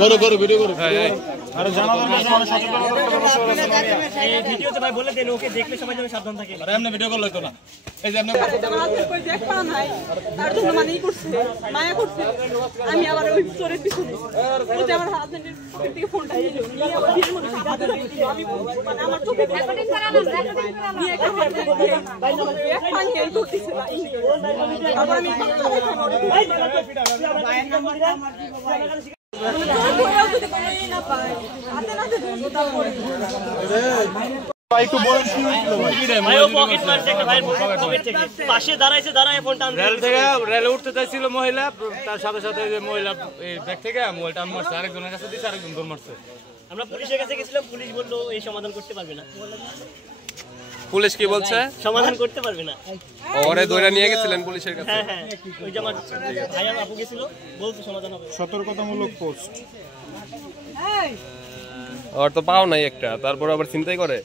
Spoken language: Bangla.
করো করো ভিডিও করো আরে জানানোর কাছে মানুষ সচেতন এই ভিডিওতে ভাই বলে দেন ওকে দেখলে সবাই যেন সাবধান থাকে। আরে এমনি ভিডিও করলে তো না এই যে এমনি কই দেখবা নাই তার জন্য মানে ই করছে মায়া করছে আমি আবার ওই চোরের পিছনে ওই যে আমার হাজবেন্ডের পকেট থেকে ফোনটা নিয়ে আবার ভিড়ের মধ্যে হাত লাগিয়ে আমি মানে আমার চোখে রেকর্ডিং করানো নিয়ে একটা হাত দিয়ে এক পানি এই করতেছে না আবার আমি একটু বড় শুরু হয়েছিল ভাই ও পকেট মারছে একটা ভাইয়ের পকেট থেকে পাশে দাঁড়ায় ফোন টান রেল থেকে রেলে উঠতে চাইছিল মহিলা, তার সাথে সাথে যে মহিলা এই ব্যাগ থেকে মোবাইলটা মারছে, আরেকজনের কাছে দিচ্ছে, আরেকজন দৌড় মারছে। আমরা পুলিশের কাছে গেছিলাম, পুলিশ বললো এই সমাধান করতে পারবে না। পুলিশ কি বলছে? সমাধান করতে পারবে না। ওরে দৌড়া নিয়ে গেছিলেন পুলিশের কাছে? হ্যাঁ হ্যাঁ, ওই যে আমার ভাই আর আপু গেছিল, বলতে সমাধান হবে। সতর্কতামূলক পোস্ট ওর তো পাও নাই একটা, তারপর আবার চিন্তাই করে।